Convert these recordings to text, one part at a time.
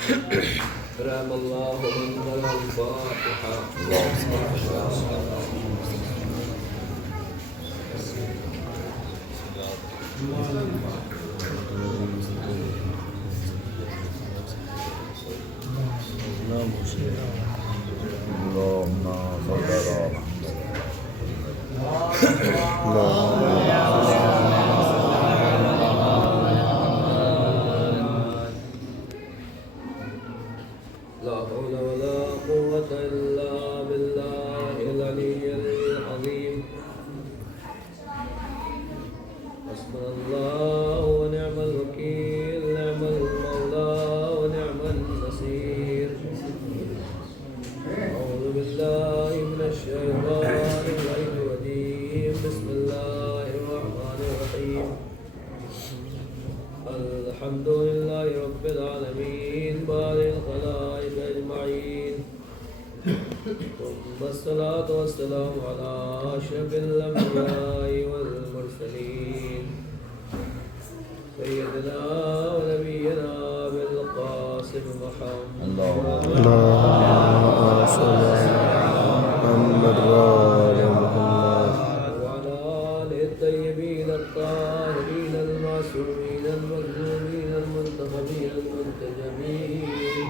رحم الله من الفاتحة. لا حول ولا قوة إلا بالله العلي العظيم. حسبنا الله ونعم الوكيل، نعم المولى ونعم النصير. أعوذ بالله من الشيطان الرجيم. بسم الله الرحمن الرحيم. الحمد لله رب العالمين بارئ الخلائق أجمعين، ثم الصلاة والسلام على أشرف الأنبياء والمرسلين سيدنا ونبينا بالقاسم محمد اللهم صل على محمد وعلى محمد وعلى آله الطيبين الطاهرين المعصومين المظلومين المنتخبين المنتجبين،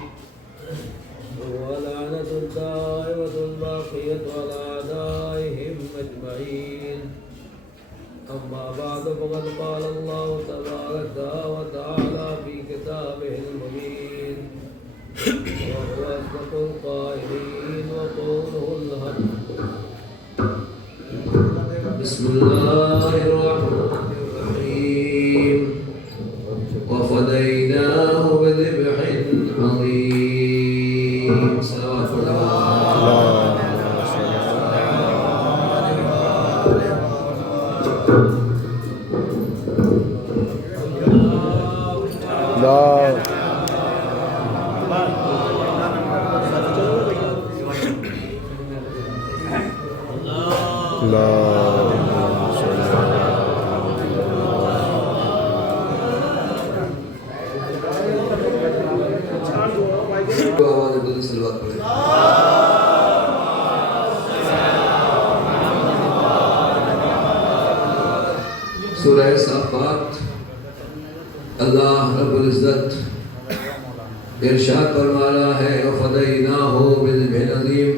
ولعنة الدائمة الباقية على أعدائهم أجمعين. أما بعد، فقد قال الله تبارك وتعالى في كتابه المبين، وهو أصدق القائلين وقوله الحق. بسم الله الرحمن الرحيم. وفديناه بذبح عظيم. صلوات الله. سورہ صافات، اللہ رب العزت ارشاد فرما رہا ہے وَفَدَيْنَاهُ بِذِبْحٍ عَظِيمٍ،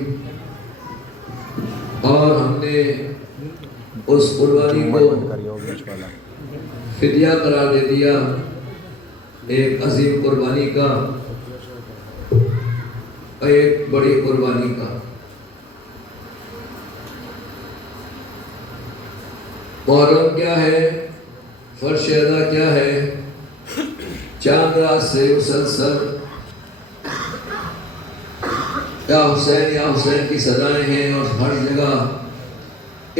اور ہم نے اس قربانی کو فدیہ قرار دے دیا، ایک عظیم قربانی کا، ایک بڑی قربانی کا۔ محرم کیا ہے؟ فرش ادا کیا ہے؟ چاند رات سے مسلسل یا حسین کی صدائیں ہیں، اور ہر جگہ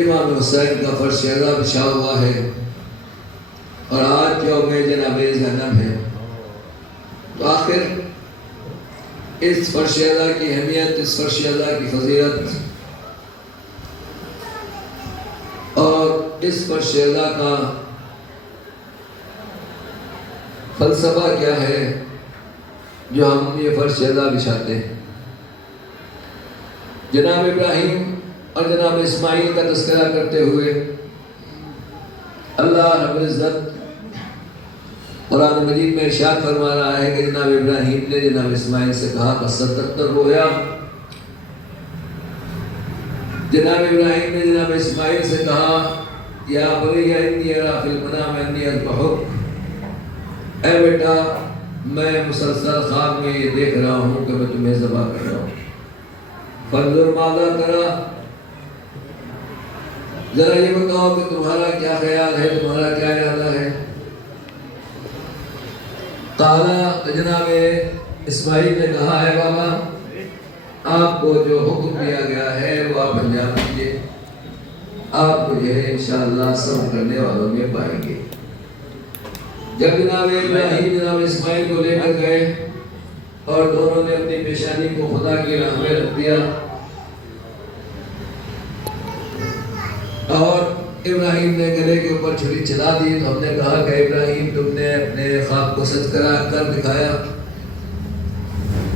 امام حسین کا فرش ادا بچھا ہوا ہے، اور آج یوم جناب زینب ہے۔ تو آخر اس فرش ادا کی اہمیت، اس فرش ادا کی فضیلت اور اس فرش ادا کا فلسفہ کیا ہے جو ہم یہ فرش ادا بچھاتے ہیں؟ جناب ابراہیم اور جناب اسماعیل کا تذکرہ کرتے ہوئے اللہ رب العزت قرآن مجید میں ارشاد فرما رہا ہے کہ جناب ابراہیم نے جناب اسماعیل سے کہا فَصَدَّقْتَ الرُّؤْيَا، جناب ابراہیم نے جناب اسماعیل سے کہا یا بنی انی اری فی المنام انی اذبحک، اے بیٹا میں مسلسل خواب میں یہ دیکھ رہا ہوں کہ میں تمہیں ذبح کر رہا ہوں۔ فانظر ماذا ترى، ذرا یہ بتاؤ کہ تمہارا کیا خیال ہے، تمہارا کیا ارادہ ہے؟ قال، جناب اسماعیل نے کہا ہے بابا آپ کو جو حکم دیا گیا ہے وہ آپ انجام دیجیے، آپ مجھے انشاءاللہ صبر کرنے والوں میں پائیں گے۔ جب جناب ابراہیم جناب اسماعیل کو لے کر گئے اور دونوں نے اپنی پیشانی کو خدا کی راہ میں رکھ دیا، اور ابراہیم نے گلے کے اوپر چھری چلا دی، تو ہم نے کہا کہ ابراہیم تم نے اپنے خواب کو سچ کر دکھایا۔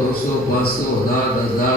200, 500, 1000, 10,000,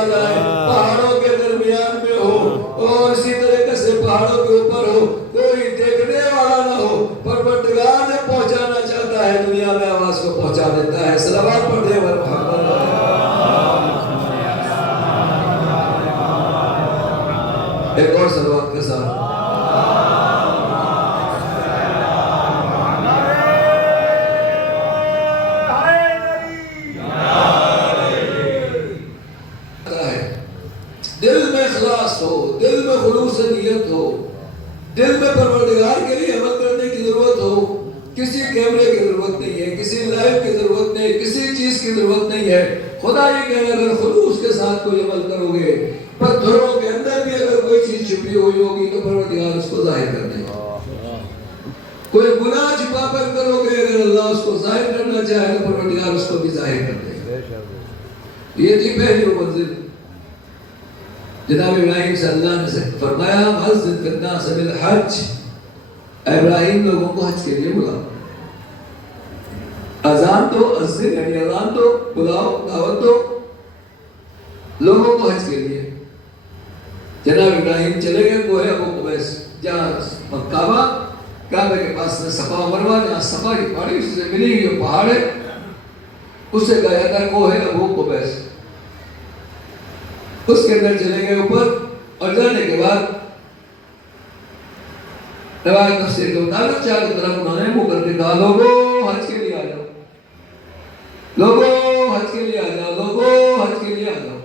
آ جائے، پہاڑوں کے درمیان میں ہو اور اسی طریقے سے پہاڑوں کے اوپر ہو، کوئی دیکھنے والا نہ ہو، پروردگار جب پہنچانا چاہتا ہے دنیا میں آواز کو پہنچا دیتا ہے. صلوات پڑھ دے محمد. ایک اور صلوات کے ساتھ دل میں اخلاص ہو، دل میں خلوص نیت ہو، دل میں پروردگار کے لیے عمل کرنے کی ضرورت ہو. کسی کیمرے کی ضرورت نہیں ہے، کسی لائف کی ضرورت نہیں، کسی چیز کی ضرورت نہیں ہے. خدا یہ کہے اگر خلوص کے ساتھ کوئی عمل کرو گے، پتھروں کے اندر بھی اگر کوئی چیز چھپی ہوئی ہوگی تو پروردگار اس کو ظاہر کر دے گا. کوئی گناہ چھپا کر کرو گے، اگر اللہ اس کو ظاہر کرنا چاہے تو پروردگار اس کو بھی ظاہر کر دے گا. یہ تھی پہلی منزل. جناب ابراہیم سے اللہ نے فرمایا وَأَذِّن فِي النَّاسِ بِالْحَجِّ، ابراہیم لوگوں کو حج کے لیے بلاؤ. اذان دو، اذن یعنی اذان دو، بلاؤ، دعوت دو لوگوں کو حج کے لیے. جناب ابراہیم چلے گئے کوہ ابو قبیس، جہاں کعبہ، کعبے کے پاس میں صفا و مروہ، جہاں صفا کی پہاڑی اس سے ملی ہوئی جو پہاڑ ہے اس سے کہا جاتا ہے کوہ ابو قبیس. اس کے اندر چلے گئے اوپر اور جانے کے بعد روایت تفسیر کے مطابق چاروں طرف انہوں نے منہ کر کے کہا لوگوں حج کے لیے آ جاؤ، لوگوں حج کے لیے آ جاؤ، لوگوں حج کے لیے آ جاؤ.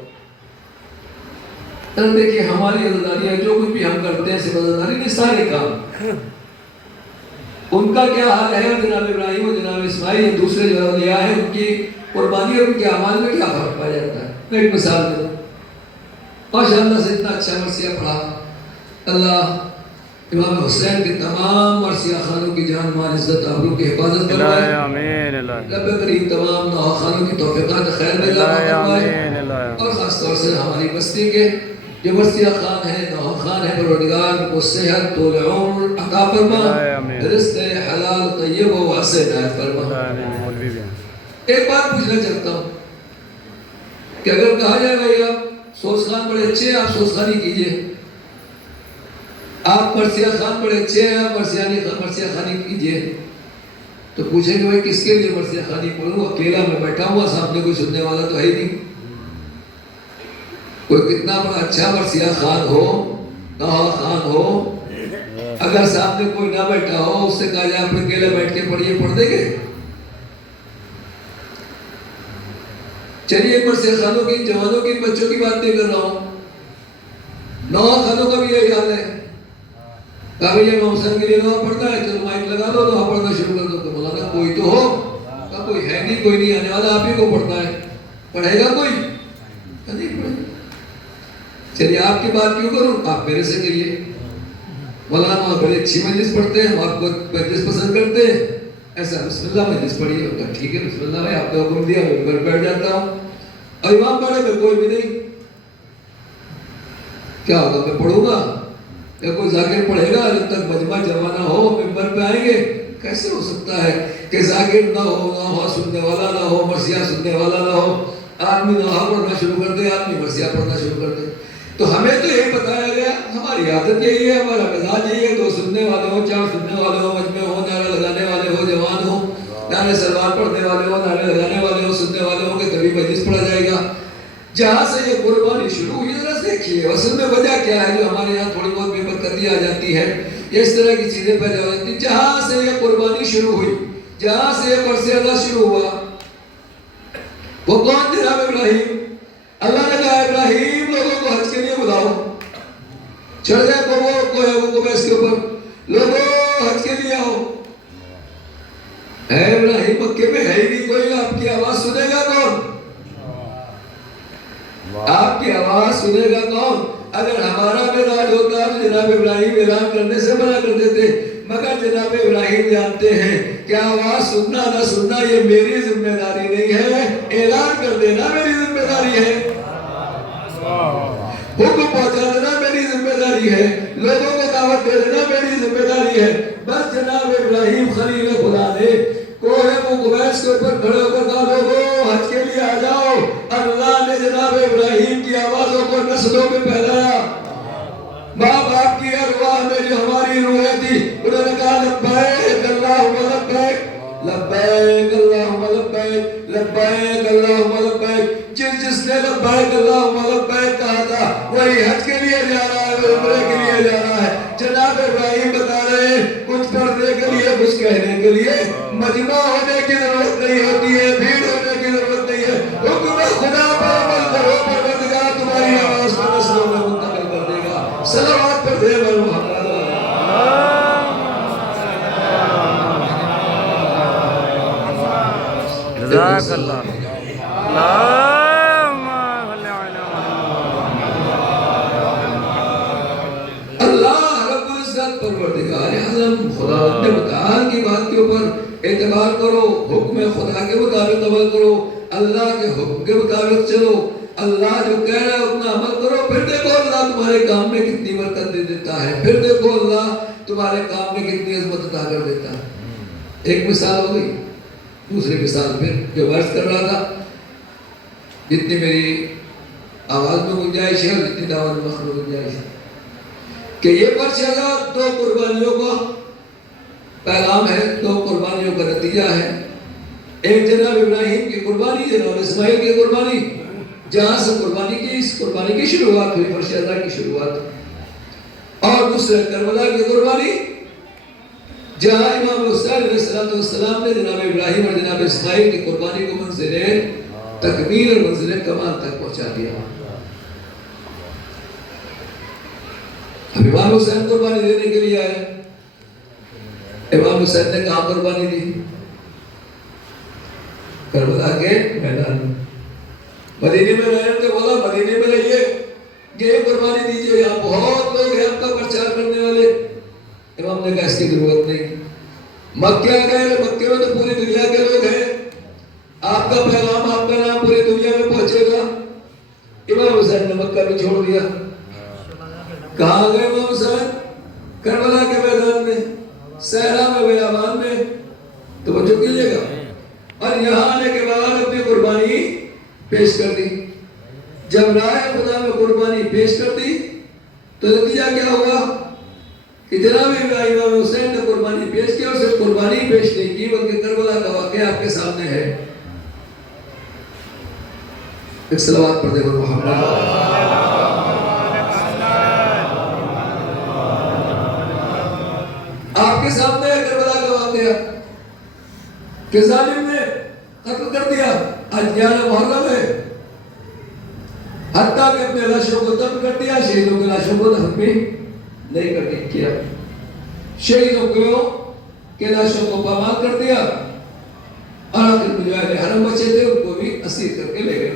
تب دیکھیے ہماری عزاداری ہے، جو کچھ بھی ہم کرتے ہیں صرف عزاداری نہیں، سارے کام ان کا کیا حال ہے. اور جناب ابراہیم اور جناب اسماعیل دوسرے جو اولیاء ہیں ان کی قربانی اور ان کے اعمال میں کیا فرق پایا جاتا ہے. میں ایک مثال دے دوں. ماشاءاللہ سے اتنا اچھا مرثیہ پڑھا. اللہ امام حسین کے تمام مرثیہ خانوں کی جان مال عزت آبرو کی حفاظت فرمائے. رب کریم تمام نوحہ خانوں کی توفیقات خیر میں عطا فرمائے. اور خاص طور سے ہماری بستی کے جو مرثیہ خان ہیں، نوحہ خان ہیں، پروردگار کو صحت طول عمر عطا فرما، رزق حلال طیب و واسع عنایت فرما. ایک بات پوچھنا چاہتا ہوں کہ اگر کہا جائے بھائی آپ سوز خان بڑے اچھے ہیں، آپ سوز خانی کیجئے، آپ مرثیہ خان بڑے اچھے ہیں، آپ مرثیہ خانی کیجئے، تو پوچھیں گے بھائی کس کے لیے مرثیہ خانی پڑھوں؟ اکیلا میں بیٹھا ہوا، سامنے کوئی سننے والا تو ہے ہی نہیں. کوئی کتنا بڑا اچھا مرثیہ خان ہو، نوحہ خان ہو، اگر سامنے کوئی نہ بیٹھا ہو، اس سے کہا جائے آپ اکیلے بیٹھ کے پڑھیے، پڑھ دیں گے؟ چلیے مرثیہ خانوں کی، جوانوں کی، بچوں کی بات نہیں کر رہا ہوں، نوحہ خانوں کا بھی یہی حال ہے. کہا بھئی یہ محسن کے لیے نوحہ پڑھتا ہے، چلو مائک لگا دو، نوحہ پڑھنا شروع کر دو. تو مولانا کوئی تو ہو. کہا کوئی ہے نہیں، کوئی نہیں آنے والا، آپ ہی کو پڑھتا ہے. پڑھے گا کوئی؟ نہیں پڑھے. چلیے آپ کی بات کیوں کروں، آپ میرے سے کہیے. مولانا وہاں بڑی اچھی مجلس پڑھتے ہیں، ہم آپ کو مجلس پسند کرتے ہیں، ایسا بسم اللہ مجلس پڑھیے. ہوتا ٹھیک ہے بسم اللہ بھائی، آپ نے حکم دیا میں گھر بیٹھ جاتا ہوں. اور امام پڑھے میں کوئی بھی نہیں، کیا ہوگا میں پڑھوں گا یا کوئی ذاکر پڑھے گا؟ جب تک مجمع جمع نہ ہو ممبر پہ آئیں گے. کیسے ہو سکتا ہے کہ ذاکر نہ ہو، نوحہ سننے والا نہ ہو، مرثیہ سننے والا نہ ہو؟ آدمی نوحہ پڑھنا شروع کر دے، آدمی مرثیہ پڑھنا شروع کر دے. تو ہمیں تو یہی بتایا گیا، ہماری عادت یہی ہے، ہمارا مزاج یہی ہے. دو سننے والے ہو، چار سننے والے ہو، مجمع ہو، نعرہ لگانے والے ہو، جوان ہو، نعرہ سلوات پڑھنے والے ہو، نعرہ لگانے والے ہو، سننے والے ہوں گے تبھی مجلس پڑھا جائے گا. جہاں سے یہ قربانی شروع ہوئی ذرا دیکھیے اصل میں وجہ کیا ہے جو ہمارے یہاں تھوڑی بہت بے برکتی آ جاتی ہے، یہ اس طرح کی چیزیں پیدا ہو جاتی ہیں. جہاں سے یہ قربانی شروع ہوئی، جہاں سے یہ قرض ادا شروع ہوا، وہ کون؟ جناب ابراہیم. اللہ نے کہا ابراہیم لوگوں کو حج کے لیے بلاؤ. چڑھ جائے کوہ ابو قبیس کے اوپر، لوگوں حج کے لیے آؤ. اے ابراہیم مکے میں ہے ہی نہیں کوئی، آپ کی آواز سنے گا کون؟ آپ کی آواز سنے گا کون؟ اگر ہمارا مزاج ہوتا تو جناب ابراہیم اعلان کرنے سے منع کر دیتے، مگر جناب ابراہیم جانتے ہیں کہ آواز سننا نہ سننا یہ میری ذمہ داری نہیں ہے، اعلان کر دینا میری ذمہ داری ہے، حکم پہنچا دینا میری ذمہ داری ہے، لوگوں کو دعوت دے دینا میری ذمہ داری ہے. بس جناب ابراہیم خلیل خدا نے کوہ ابو قبیس کے اوپر کھڑے ہو کر کہا لوگوں حج کے لیے آ جاؤ. اللہ نے نے جناب ابراہیم کی آوازوں کو نسلوں میں پھیلایا. ماں باپ کی ارواح میں جو ہماری روحیں تھی انہوں نے کہا لبیک اللہم لبیک لبیک اللہم لبیک لبیک اللہم لبیک. جس نے لبیک اللہم لبیک کہا تھا وہی حج کے لیے جا رہا ہے, عمرے کے لیے جا رہا ہے. جناب ابراہیم بتا رہے ہیں کچھ پڑھنے کے لیے کچھ کہنے کے لیے مجمع ہونے کی ضرورت نہیں ہوتی ہے, بھیڑ ہونے کی ضرورت نہیں ہے. حکم خدا پر عمل کرو, پروردگار تمہاری آواز کو نسلوں میں منتقل کر دے گا. صلوات پر دے بر محمد. جزاک اللہ. اللہ رب العزت پروردگار اعظم خدا اپنے متعال کی بات کے اوپر اعتبار کرو, حکم خدا کے مطابق عمل کرو, اللہ کے حکم کے مطابق چلو. اللہ جو کہہ رہا ہے اتنا عمل کرو. پھر دیکھو اللہ تمہارے کام میں کتنی برکت دے دیتا ہے. پھر دیکھو اللہ تمہارے کام میں کتنی عظمت عطا کر دیتا ہے. ایک مثال ہو گئی. دوسری مثال پھر جو عرض کر رہا تھا, جتنی میری آواز میں گنجائش ہے اور جتنی دعوت میں مخلوق گنجائش ہے کہ یہ پرچہ دو قربانیوں کا پیغام ہے, دو قربانیوں کا نتیجہ ہے. ایک جناب ابراہیم کی قربانی, جناب اسماعیل کی قربانی, جہاں سے قربانی کی اس قربانی کی شروعات ہوئی, پرچہ کی شروعات. اور دوسرے کربلا کی قربانی جہاں امام حسین علیہ السلام نے جناب ابراہیم اور جناب اسماعیل کی قربانی کو منزل تکمیل اور منزل کمال تک پہنچا دیا. اب امام حسین قربانی دینے کے لیے آئے. امام حسین نے کہاں قربانی دی؟ کربلا کے میدان میں. مدینے میں رہے تھے, بولا مدینے میں رہیے, یہ قربانی دیجئے, یہاں بہت لوگ ہیں آپ کا پرچار کرنے والے. امام نے کہا اس کی ضرورت نہیں. مکہ گئے, مکہ میں تو پوری دنیا کے لوگ ہیں, آپ کا پیغام آپ کا نام پوری دنیا میں پہنچے گا. امام حسین نے مکہ بھی چھوڑ دیا. کہاں گئے امام حسین؟ کربلا کے میدان میں, صحرا میں, بیابان میں. توجہ کیجیے گا. اور یہاں آنے کے بعد اپنی قربانی پیش کر دی. جب راہ خدا میں قربانی پیش کر دی تو نتیجہ کیا ہوگا کہ جناب ابراہیم اور حسین نے قربانی پیش کی, اور صرف قربانی پیش نہیں کی بلکہ کربلا کا واقعہ آپ کے سامنے ہے. ایک صلوات پڑھ دے محمد. آپ کے سامنے ہے کربلا کا واقعہ کہ ظالم نے قتل کر دیا. آج 11 محرم ہے, حتیٰ کہ اپنے لاشوں کو دفن کر دیا, شہیدوں کے لاشوں کو دفن بھی نہیں کرنے کیا. شہیدوں کو کے لاشوں کو پامال کر دیا, اور آخر مجاہد حرم بچے تھے ان کو بھی اسیر کر کے لے گئے.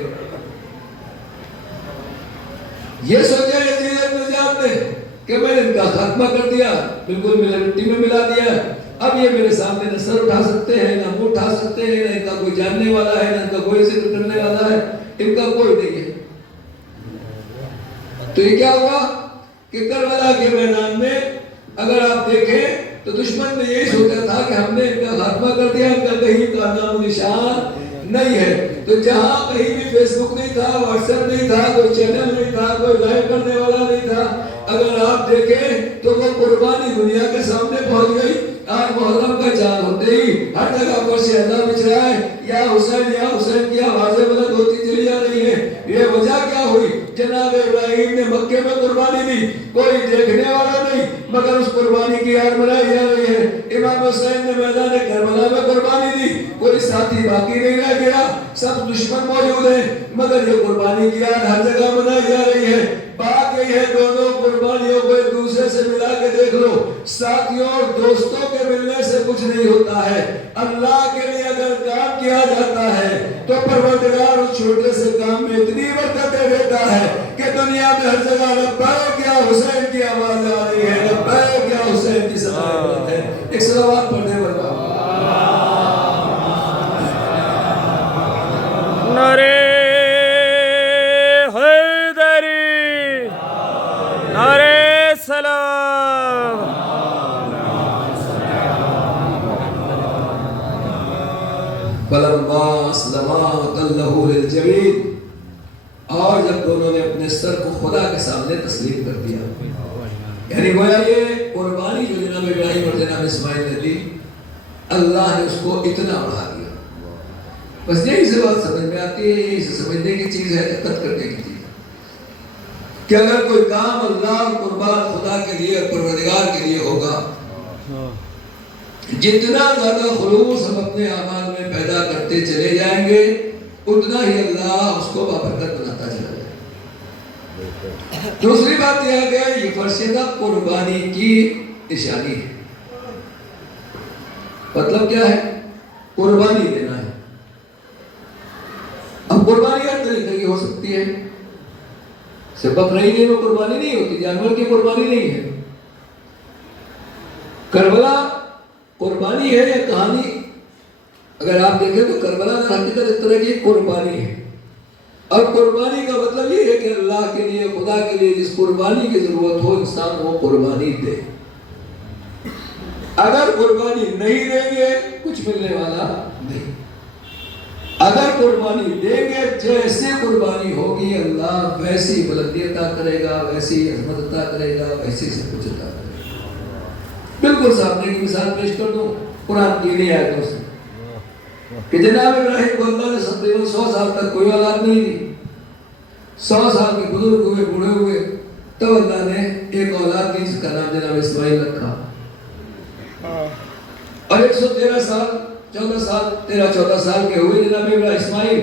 یہ سوچا یزید بن زیاد نے کہ میں نے ان کا خاتمہ کر دیا, بالکل ملے مٹی میں ملا دیا. اب یہ میرے سامنے نہ سر اٹھا سکتے ہیں, نہ منہ اٹھا سکتے ہیں, نہ ان کا کوئی جاننے والا ہے, نہ ان کا کوئی ذکر کرنے والا ہے, ان کا کوئی نہیں ہے. تو یہ کیا ہوا کہ کربلا کے میدان میں اگر آپ دیکھیں تو دشمن نے یہی سوچا تھا کہ ہم نے ان کا خاتمہ کر دیا, ان کا کہیں کا نام و نشان نہیں ہے. تو جہاں کہیں بھی فیس بک نہیں تھا, واٹس ایپ نہیں تھا, کوئی چینل نہیں تھا, کوئی لائیو کرنے والا نہیں تھا, اگر آپ دیکھیں تو وہ قربانی دنیا کے سامنے پہنچ گئی. آج محرم کا چاند ہوتے ہی ہر جگہ پر سے اللہ بچ رہا ہے, یا حسین کی آوازیں بلند ہوتی چلی جا رہی ہیں. یہ وجہ کیا ہوئی؟ جناب ابراہیم نے مکے میں قربانی دی, کوئی دیکھنے والا نہیں, مگر اس قربانی کی یاد منائی جا رہی ہے. امام حسین نے میدان کربلا میں قربانی دی, کوئی ساتھی باقی نہیں رہ گیا, سب دشمن موجود ہیں, مگر یہ قربانی کی یاد ہر جگہ منائی جا رہی ہے. بات یہی ہے دونوں قربانیوں کو ایک دوسرے سے ملا کے دیکھ لو. ساتھیوں اور دوستوں کے ملنے سے کچھ نہیں ہوتا ہے. اللہ کے لیے اگر کام کیا جاتا ہے تو پروردگار اس چھوٹے سے کام میں اتنی برکتیں دیتا ہے کہ دنیا میں ہر جگہ لبیک یا حسین کی آواز آ رہی ہے, لبیک یا حسین کی صداقت ہے. ایک صلوات پڑھنے والا نعرے حیدری, نعرے سلام. فلما اسلما تله للجبین اور جب دونوں نے اپنے سر کو خدا کے سامنے تسلیم کر دیا، یعنی گویا یہ قربانی جو جناب ابراہیم اور جناب اسماعیل نے دی، اللہ نے اس کو اتنا بڑھا دیا۔ بس یہی سے بات سمجھ میں آتی ہے، یہی سے سمجھنے کی چیز ہے، دقت کرنے کی چیز کہ اگر کوئی کام اللہ قربان خدا کے لیے اور پروردگار کے لیے ہوگا، جتنا زیادہ خلوص ہم اپنے اعمال میں پیدا کرتے چلے جائیں گے، اتنا ہی اللہ اس کو بابرکت بناتا چلا جائے گا۔ دوسری بات یہ ہے کہ یہ فرشتہ قربانی کی نشانی ہے۔ مطلب کیا ہے؟ قربانی دینا ہے۔ اب قربانی ہر طریقے کی ہو سکتی ہے، صرف بقرعید میں قربانی نہیں ہوتی، جانور کی قربانی نہیں ہے۔ کربلا قربانی ہے یا کہانی؟ اگر آپ دیکھیں تو کربلا میں حقیقت اس طرح کی قربانی ہے، اور قربانی کا مطلب یہ ہے کہ اللہ کے لیے، خدا کے لیے جس قربانی کی ضرورت ہو انسان وہ قربانی دے۔ اگر قربانی نہیں دیں گے کچھ ملنے والا نہیں۔ اگر قربانی دیں گے، جیسے قربانی ہوگی اللہ ویسی بلندی عطا کرے گا، ویسی عظمت عطا کرے گا، ویسی سب کچھ عطا کرے گا۔ بالکل سامنے کی مثال پیش کر دوں قرآن کی انہی آیتوں سے کہ جناب ابراہیم کو اللہ نے تقریباً 100 سال تک کوئی اولاد نہیں دی، 100 سال کے بزرگ ہوئے، بوڑھے ہوئے، تب اللہ نے ایک اولاد دی جس کا نام جناب اسماعیل رکھا، اور 113 سال 14 سال کے ہوئے جناب اسماعیل،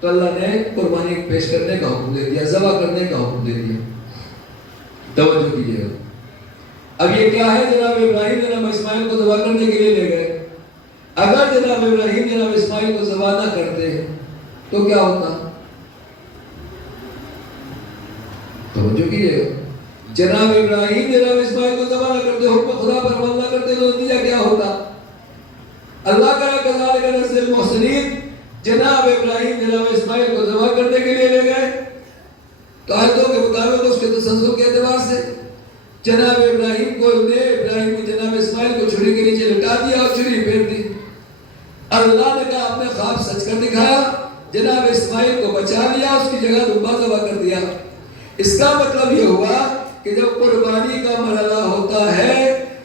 تو اللہ نے قربانی پیش کرنے کا حکم دے دیا، ذبح کرنے کا حکم دے دیا۔ توجہ کیجیے گا، اب یہ کیا ہے؟ جناب ابراہیم جناب اسماعیل کو ذبح کرنے کے لیے لے گئے۔ اگر جناب ابراہیم جناب اسماعیل کو ذبح نہ کرتے تو کیا ہوتا؟ توجہ کیجیے گا، جناب ابراہیم جناب اسماعیل کو ذبح نہ کرتے، حکم خدا پر عمل نہ کرتے تو نتیجہ کیا ہوتا؟ اللہ کا کذالک نجزی المحسنین، جناب ابراہیم جناب اسماعیل کو ذبح کرنے کے لیے لے گئے تو آیتوں کے مطابق اس کے تسلسل کے اعتبار سے جناب ابراہیم جناب اسماعیل کو چھری کے نیچے لٹا دیا اور چھری پھیر دی۔ اللہ نے کہا آپ نے خواب سچ کر دکھایا، جناب اسماعیل کو بچا لیا، اس کی جگہ دبا ذبح کر دیا۔ اس کا مطلب یہ ہوا کہ جب قربانی کا مرحلہ ہوتا ہے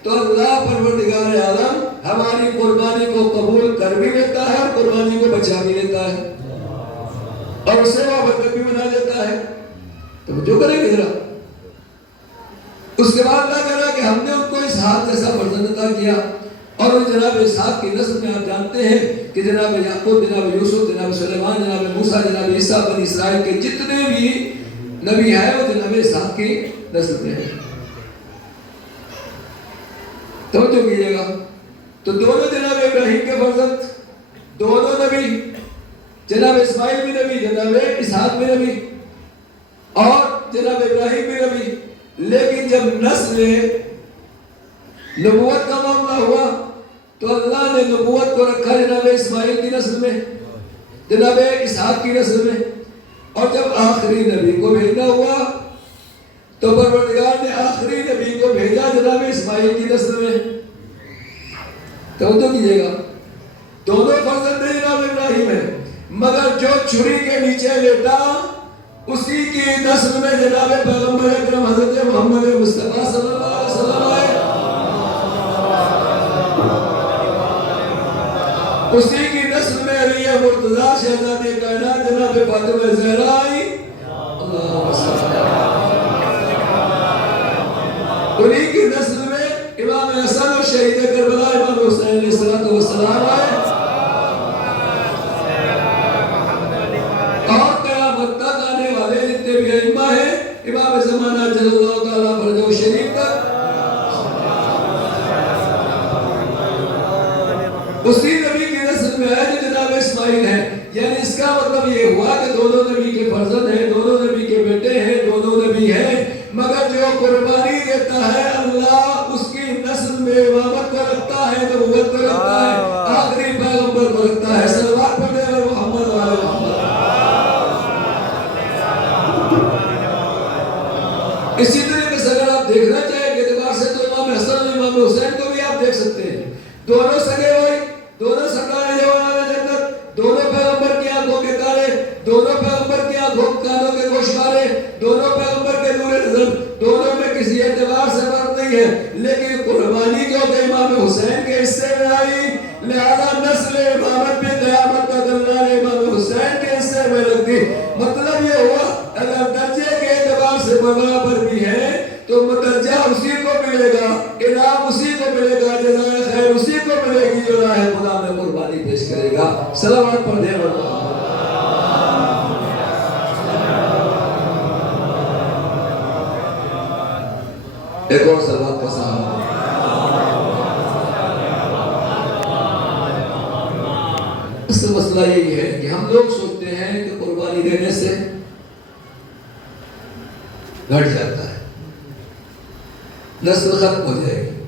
تو اللہ پروردگار عالم ہماری قربانی کو قبول کر بھی لیتا ہے اور قربانی کو بچا بھی لیتا ہے اور اسے بابرکت بھی بنا دیتا ہے۔ تو جو کریں گے ذرا، اس کے بعد اللہ کہہ رہا ہے کہ ہم نے ان کو اسحاق جیسا فرزند عطا کیا، اور ان جناب اسحاق کی نسل میں آپ جانتے ہیں کہ جناب یعقوب، جناب یوسف، جناب سلیمان، جناب موسیٰ، جناب عیسیٰ، بنی اسرائیل کے جتنے بھی نبی ہیں وہ جناب اسحاق کی نسل میں ہیں۔ توجہ کیجیے گا، تو دونوں جناب ابراہیم کے فرزند، دونوں نبی، جناب اسماعیل بھی نبی، جناب اسحاق بھی نبی اور جناب ابراہیم بھی نبی، لیکن جب نسل نبوت کا معاملہ ہوا تو اللہ نے نبوت کو رکھا جناب اسماعیل کی نسل میں، جناب اسحاق کی نسل میں، اور جب آخری نبی کو بھیجنا ہوا تو پروردگار نے آخری نبی کو بھیجا جناب اسماعیل کی نسل میں۔ توجہ کیجیے گا، دونوں فرزند جناب ابراہیم ہیں، مگر جو چھری کے نیچے لیٹا اسی کی نسل میں جناب پیغمبر اکرم حضرت محمد مصطفیٰ صلی اللہ علیہ وسلم آئے، اسی کی نسل میں علی مرتضیٰ شہزادہ کائنات جناب فاطمہ زہرا آئی، اللہ انہی کی نسل میں امام حسن اور شہید کربلا امام حسین علیہ السلام آئے، اور قیامت تک آنے والے جتنے بھی ائمہ ہیں امام زمانہ جل اللہ تعالیٰ فرجہ شریف تک اسی نبی کی نسل میں ہے جو جناب اسماعیل ہے۔ یعنی اس کا مطلب یہ ہوا کہ دونوں نبی کے فرزند ہیں، دونوں نبی کے بیٹے ہیں، دونوں نبی ہیں، مگر جو قربانی دیتا ہے اللہ اس کی نسل میں امامت کو رکھتا ہے، نبوت کو رکھتا ہے، آخری پیغمبر کو رکھتا ہے۔ صلوات پڑھنے والے محمد والے محمد۔ اسی طریقے سے اگر آپ دیکھنا چاہیں کہ اعتبار سے تو امام حسن اور امام حسین کو بھی آپ دیکھ سکتے ہیں، دونوں سگے ہوئے، دونوں سرکار جوانان جنت، دونوں پیغمبر کی آنکھوں کے تارے، دونوں پیغمبر کی آنکھوں کانوں ملے گا، انعام اسی کو ملے گا، جزائے خیر اسی کو ملے گی جو راہ خدا میں قربانی پیش کرے گا۔ صلوات پڑھ دیں اللہ۔ ایک اور صلوات کا صحابہ۔ اصل مسئلہ یہی ہے کہ ہم لوگ سوچتے ہیں کہ قربانی دینے سے گھٹ جاتا ہے، نسل ختم ہو جائے گی،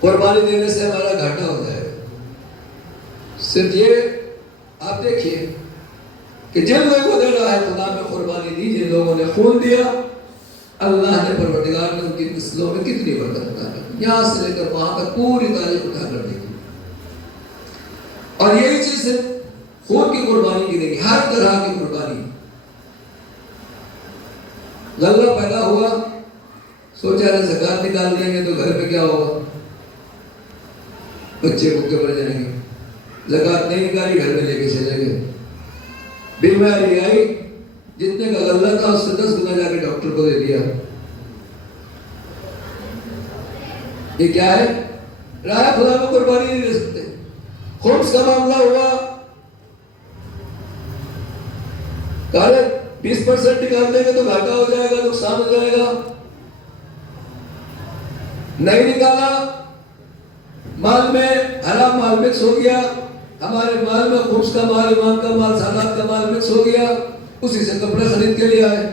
قربانی دینے سے ہمارا گھاٹا ہو جائے گا۔ صرف یہ آپ دیکھیے کہ جن لوگوں نے راہ خدا میں قربانی دی، جن لوگوں نے خون دیا، اللہ نے پروردگار نے ان کی نسلوں میں کتنی برکت عطا کی، یہاں سے لے کر وہاں تک پوری تاریخ اٹھا کر دی۔ اور یہی چیز ہے خون کی قربانی کی نہیں، ہر طرح کی قربانی۔ غلہ پیدا ہوا، سوچا رہے زکات نکال دیں گے تو گھر پہ کیا ہوگا، بچے بھوکے مر جائیں گے، زکات نہیں نکالی گھر میں لے کے چلے گئے، بیماری آئی، جتنے کا غلہ تھا اس سے 10 گنا جا کے ڈاکٹر کو دے دیا۔ یہ کیا ہے؟ راہ خدا میں قربانی نہیں دے سکتے۔ خمس کا معاملہ ہوا، کہا 20% نکال دیں گے تو گھاٹا ہو جائے گا، نقصان ہو جائے گا، نہیں نکالا، مال میں حرام مال مکس ہو گیا، ہمارے مال میں خمس کا مال، ایمان کا مال، سادات کا مال مکس ہو گیا، اسی سے کپڑے خرید کے لے آئے،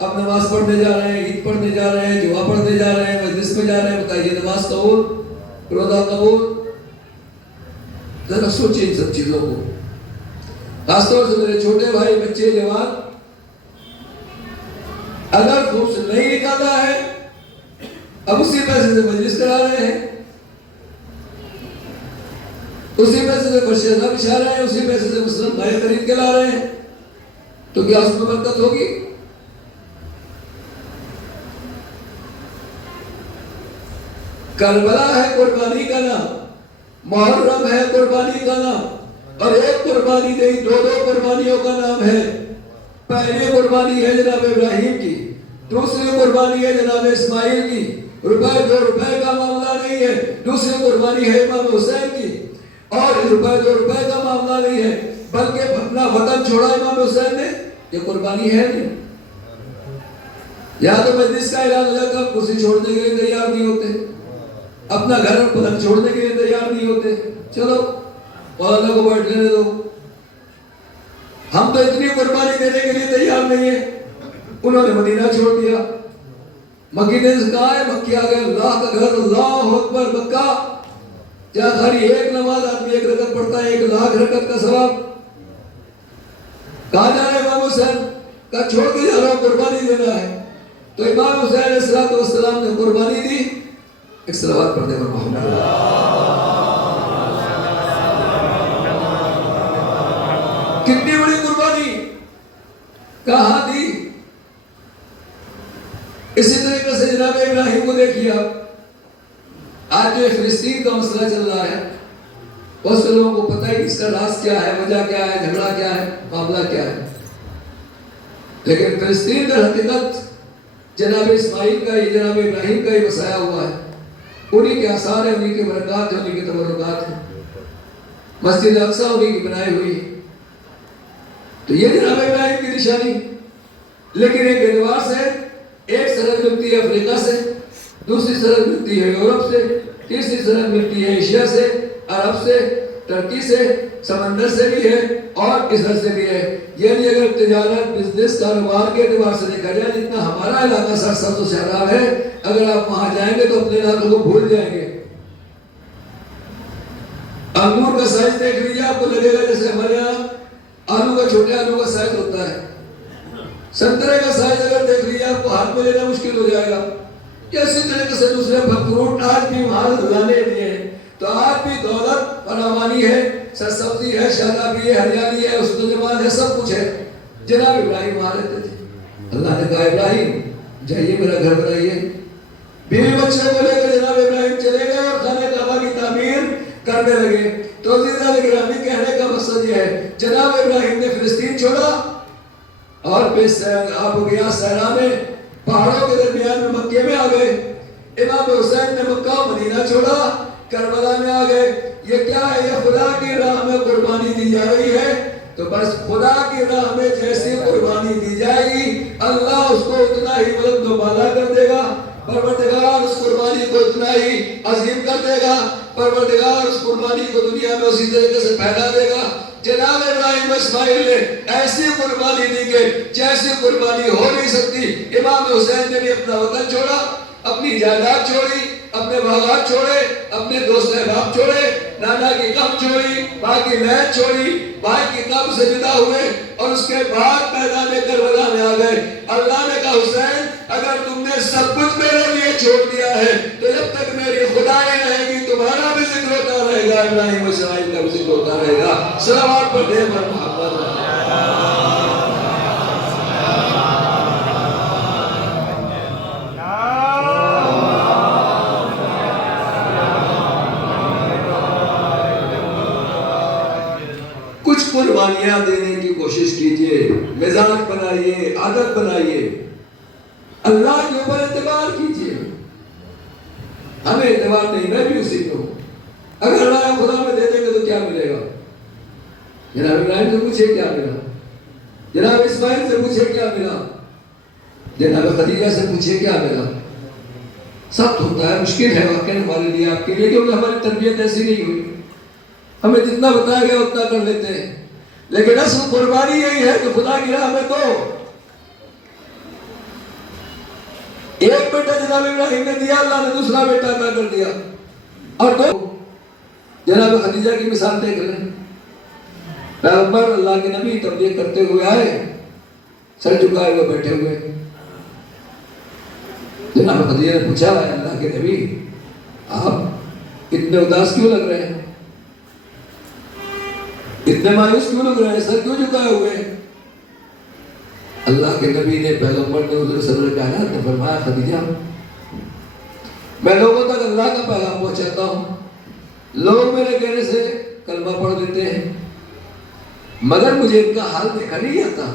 اب نماز پڑھنے جا رہے ہیں، عید پڑھنے جا رہے ہیں، جمعہ پڑھنے جا رہے ہیں، مجلس میں جا رہے ہیں، بتائیے نماز قبول، روزہ قبول؟ ذرا سوچیں ان سب چیزوں کو، خاص طور سے میرے چھوٹے بھائی، بچے، جوان، اگر خمس نہیں نکالا ہے، اب اسی پیسے سے مجلس کرا رہے ہیں، اسی پیسے سے فرشتہ بچھا رہے ہیں، اسی پیسے سے مسلم بھائی خرید کے لا رہے ہیں، تو کیا اس میں برکت ہوگی؟ کربلا ہے قربانی کا نام، محرم ہے قربانی کا نام، اور ایک قربانی نہیں، 2 قربانیوں کا نام ہے۔ پہلی قربانی ہے جناب ابراہیم کی، دوسری قربانی ہے جناب اسماعیل کی، روپے 2 روپے کا معاملہ نہیں ہے، دوسری قربانی ہے امام حسین کی، اور روپے 2 روپے کا معاملہ نہیں ہے، بلکہ اپنا وطن چھوڑا امام حسین نے، یہ قربانی ہے نہیں۔ یا تو مجلس کا اعلان ہو جاتا، کرسی چھوڑنے کے لیے تیار نہیں ہوتے، اپنا گھر اور پلنگ چھوڑنے کے لیے تیار نہیں ہوتے، چلو مولانا کو بیٹھ لینے دو، ہم تو اتنی قربانی دینے کے لیے تیار نہیں ہیں۔ انہوں نے مدینہ چھوڑ دیا، مکینے سے کہا ہے، مکہ آ گئے، اللہ کا گھر، اللہ اکبر، مکہ، جہاں خالی ایک نماز آدمی 1 رکعت پڑھتا ہے، 1 لاکھ رکعت کا ثواب۔ کہا جا رہا ہے امام حسین، کہا چھوڑ کے جا رہا ہوں، قربانی دینا ہے۔ تو امام حسین علیہ السلام نے قربانی دی۔ ایک صلوات پڑھ دے محمد کتنی بڑی قربانی کہاں دی؟ اسی طریقے سے جناب ابراہیم کو دیکھیے آپ، آج جو فلسطین کا مسئلہ چل رہا ہے، بہت سے لوگوں کو پتہ ہے اس کا راز کیا ہے، وجہ کیا ہے، جھگڑا کیا ہے، معاملہ کیا ہے، لیکن فلسطین کا حقیقت جناب اسماعیل کا ہی، جناب ابراہیم کا ہی بسایا ہوا ہے، انہی کے آثار ہیں، انہی کے برکات ہیں، انہی کے تبرکات ہیں، مسجد اقصی انہی کی بنائی ہوئی ہے، تو یہ جناب ابراہیم کی نشانی۔ لیکن ایک اعتبار سے ایک سرحد ملتی ہے افریقہ سے، دوسری سرحد ملتی ہے یورپ سے، تیسری سرحد ملتی ہے ایشیا سے، عرب سے، ترکی سے، سمندر سے بھی ہے اور اس حد سے بھی ہے۔ یعنی اگر تجارت، بزنس، کاروبار کے اعتبار سے دیکھا جائے، جتنا ہمارا علاقہ سرسبز و شاداب ہے، اگر آپ وہاں جائیں گے تو اپنے علاقوں کو بھول جائیں گے۔ انگور کا سائز دیکھ لیجیے، آپ کو لگے گا جیسے ہمارے یہاں آلو کا، چھوٹے آلو کا سائز ہوتا ہے۔ سنترے کا سائز اگر دیکھ لیجیے، آپ کو ہاتھ میں لینا مشکل ہو جائے گا۔ اسی طریقے سے دوسرے پھل فروٹ آج بھی وہاں لانے لیے ہیں، تو آج بھی دولت فراوانی ہے، سرسبزی ہے، شادابی ہے، ہریالی ہے، حسن و جمال ہے، سب کچھ ہے۔ جناب ابراہیم وہاں رہتے تھے، اللہ نے کہا ابراہیم جائیے میرا گھر بنائیے۔ بیوی بچے کو لے کر جناب ابراہیم چلے گئے اور خانہ کعبہ کی تعمیر کرنے لگے۔ تو عزیزان گرامی، کہنے کا مقصد یہ ہے، جناب ابراہیم نے فلسطین چھوڑا اور پھر آپ ہو گیا صحرا میں، پہاڑوں کے درمیان میں مکے میں آ گئے۔ امام حسین نے مکہ و مدینہ چھوڑا، کربلا میں آ گئے. یہ کیا ہے؟ یہ خدا کی راہ میں قربانی دی جا رہی ہے. تو بس خدا کی راہ میں جیسی قربانی دی جائے گی اللہ اس کو اتنا ہی بلند و بالا کر دے گا. پروردگار اس قربانی کو اتنا ہی عظیم کر دے گا. پروردگار اس قربانی کو دنیا میں اسی طریقے سے پھیلا دے گا. جناب ابراہیم اسماعیل نے ایسی قربانی دی کہ جیسی قربانی ہو نہیں سکتی. امام حسین نے بھی اپنا وطن چھوڑا، اپنی جائیداد چھوڑی، اپنے باغات چھوڑے، اپنے دوست احباب چھوڑے، نانا کی قبر چھوڑی، ماں کی لہر چھوڑی، بھائی کی قبر سے جدا ہوئے اور اس کے بعد میدان کربلا میں آ گئے. اللہ نے کہا حسین اگر تم نے سب کچھ میرے لیے چھوڑ دیا ہے تو جب تک میری خدائی رہے گی تمہارا بھی ذکر ہوتا رہے گا، ابراہیم اسماعیل کا بھی ذکر ہوتا رہے گا. صلوات پر دے بر محمد. کچھ قربانیاں دینے کی کوشش کیجئے، مزاج بنائیے، عادت بنائیے، اللہ کے اوپر اعتبار کیجئے. ہمیں اعتبار نہیں، میں بھی اسی کو. اگر اللہ خدا میں دے دیں گے تو کیا ملے گا؟ جناب ابراہیم سے پوچھے کیا ملا، جناب اسماعیل سے پوچھے کیا ملا، جناب خدیجہ سے پوچھے کیا ملا. سب ہوتا ہے، مشکل ہے واقعی ہمارے لیے، آپ کے لیے، کیونکہ ہماری تربیت ایسی نہیں ہوئی. ہمیں جتنا بتایا گیا اتنا کر لیتے ہیں، لیکن اصل قربانی یہی ہے کہ خدا کی راہ میں دو. ایک بیٹا جناب ابراہیم نے دیا، اللہ نے دوسرا بیٹا عطا کر دیا. اور دو جناب خدیجہ کی مثال دیکھ لیں. پیغمبر اللہ کے نبی تبلیغ کرتے ہوئے آئے، سر جھکائے ہوئے بیٹھے ہوئے. جناب خدیجہ نے پوچھا ہے اللہ کے نبی آپ اتنے اداس کیوں لگ رہے ہیں، اتنے مایوس کیوں لگ رہے ہیں، سر کیوں جھکائے ہوئے ہیں؟ اللہ کے نبی نے پیغمبر نے حضور صلی اللہ علیہ وسلم نے فرمایا خدیجہ میں لوگوں تک اللہ کا پیغام پہنچاتا ہوں، لوگ میرے کہنے سے کلمہ پڑھ دیتے ہیں مگر مجھے ان کا حال دیکھا نہیں آتا.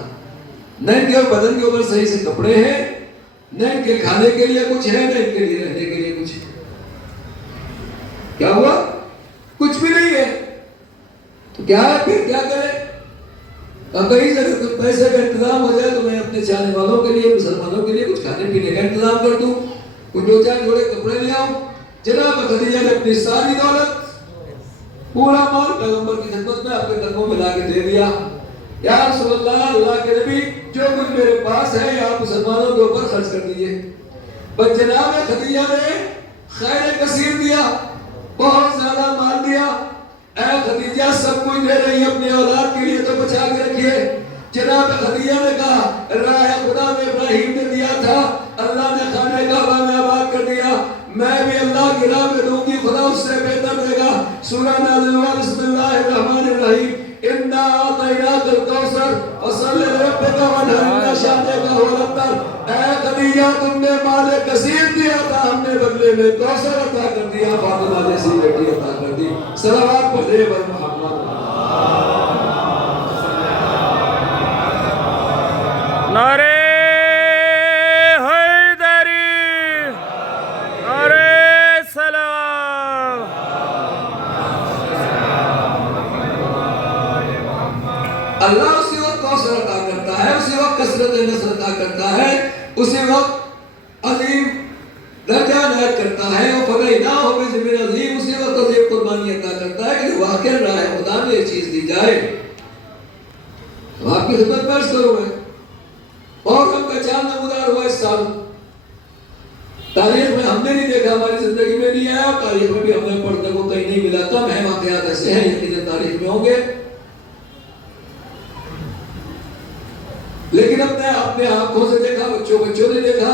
نہ ان کے بدن کے اوپر صحیح سے کپڑے ہیں، نہ ان کے کھانے کے لیے کچھ ہے، نہ ان کے لیے رہنے کے لیے کچھ ہے. کیا ہوا؟ کچھ بھی نہیں ہے. تو کیا ہے پھر کیا کرے؟ کہیں سے پیسے کا انتظام ہو جائے تو میں اپنے چاہنے والوں کے لیے، مسلمانوں کے لیے کچھ کھانے پینے کا انتظام کر دوں، کچھ دو چار جوڑے کپڑے لے آؤں. جناب خدیجہ نے اپنی ساری دولت، پورا مال پیغمبر کی خدمت میں اپنے قدموں میں لا کے دے دیا. یا رسول اللہ، اللہ کے نبی جو کچھ میرے پاس ہے آپ مسلمانوں کے اوپر خرچ کر دیجئے. بس جناب خدیجہ نے خیر کثیر دیا، بہت زیادہ مال دیا. اے خدیجہ سب کچھ دے رہی اپنی اولاد کے لیے تو بچا کے رکھیے. جناب خدیجہ نے کہا راہ خدا میں ابراہیم نے دیا تھا، اللہ نے خانہ کعبہ میں آباد کر دیا، میں بھی اللہ کی راہ میں دوں گی، خدا اس سے بہتر دے گا. سورہ نازل ہوا بسم اللہ الرحمن الرحیم انا اعطیناک الکوثر فصلی لربک وانحر ان شانئک هو الابتر. اے خدیجہ تم نے مال کثیر دیا تھا، ہم نے بدلے میں کوثر عطا کر دیا، فاطمہ جیسی بیٹی عطا کر دی. صلوات پڑھے بر محمد. نعرے حیدری، نعرے سلام. اللہ اسی وقت کوثر عطا کرتا ہے، اسی وقت کثرت نصر عطا کرتا ہے، اسی وقت عظیم درجہ عنایت کرتا ہے. اور فدیناہ بذبح عظیم، اسی وقت عظیم قربانی عطا کرتا ہے کہ واقع راہ خدا میں یہ چیز دی جائے. تو آپ کی خدمت میں عرض کروں میں اور ہم کا چاند نمودار ہوا اس سال. تاریخ میں ہم نے نہیں دیکھا، ہماری زندگی میں نہیں آیا، اور تاریخ میں بھی ہمیں پڑھنے کو کہیں نہیں ملا. کم ہے واقعات ایسے ہیں یقیناً تاریخ میں ہوں گے، لیکن اپنے آنکھوں سے دیکھا، بچوں نے دیکھا